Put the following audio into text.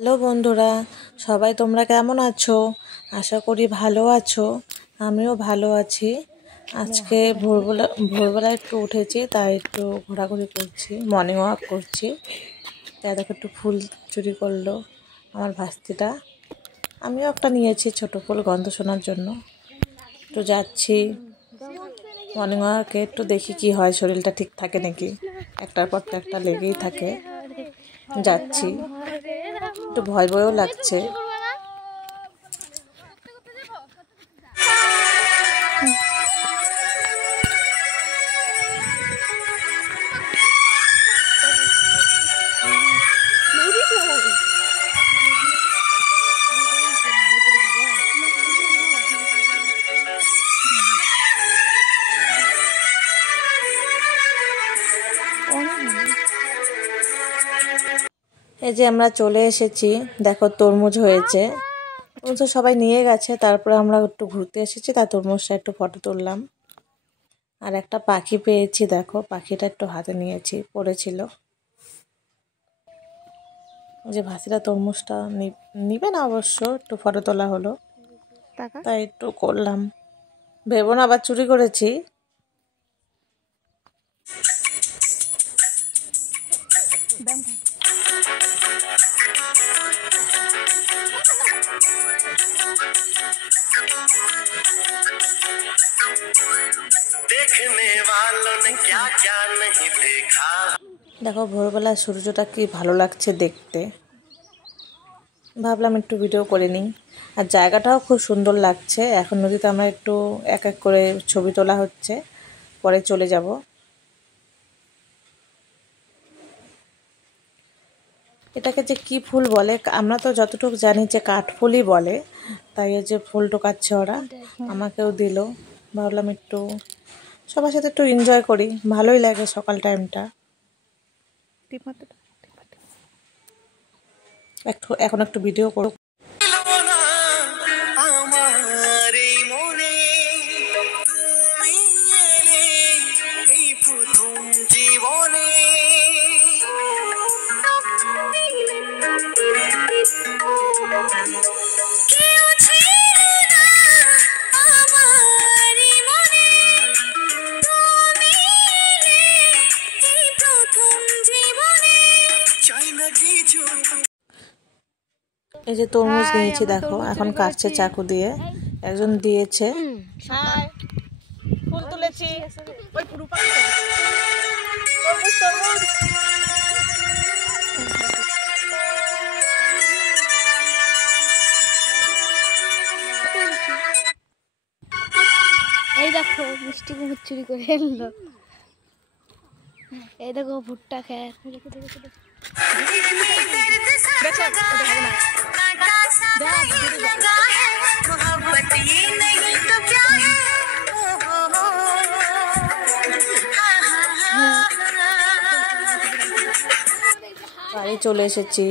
Hello বন্ধুরা, সবাই তোমরা কেমন আছো? আশা করি ভালো আছো। আমিও ভালো আছি। আজকে ভোরবেলা একটু উঠেছি, তাই একটু ঘোরাঘুরি করছি, মর্নিং ওয়াক করছি। তাই দেখো একটু ফুল চুরি করলো আমার ভাস্তিটা। আমিও একটা নিয়েছি ছোট ফুল গন্ধ শোনার জন্য। একটু যাচ্ছি মর্নিং ওয়াকে, একটু দেখি কি হয়, শরীরটা ঠিক থাকে নাকি। একটার পর তো একটা লেগেই থাকে। যাচ্ছি, একটু ভয় ভয়ও লাগছে। এই যে আমরা চলে এসেছি, দেখো তরমুজ হয়েছে। তরমুজ সবাই নিয়ে গেছে, তারপরে আমরা একটু ঘুরতে এসেছি, তাই তরমুজটা একটু ফটো তুললাম। আর একটা পাখি পেয়েছি, দেখো পাখিটা একটু হাতে নিয়েছি, পড়েছিল। যে ভাসিরা তরমুজটা নিবে না অবশ্য, একটু ফটো তোলা হলো, তাই একটু করলাম। ভেবো না আবার চুরি করেছি। দেখো ভোরবেলা সূর্যটা কি ভালো লাগছে দেখতে, ভাবলাম একটু ভিডিও করে নিই। আর জায়গাটাও খুব সুন্দর লাগছে। এখন নদীতে আমরা একটু এক এক করে ছবি তোলা হচ্ছে, পরে চলে যাব। এটাকে যে কি ফুল বলে, আমরা তো যতটুকু জানি যে কাঠফুলই বলে। তাই যে ফুল টোকাচ্ছে ওরা, আমাকেও দিল। ভাবলাম একটু সবার সাথে একটু এনজয় করি, ভালোই লাগে সকাল টাইমটা। এখন একটু ভিডিও করব। এই যে তরমুজ নিয়েছি, দেখো এখন কাটছে চাকু দিয়ে, একজন দিয়েছে। ফুল তুলেছি, ওই পুরো তরমুজ তরমুজ। এই দেখো মিষ্টি কুমড় চুরি করে এলো। এই দেখো ভুট্টা খেয়ে বাড়ি চলে এসেছি।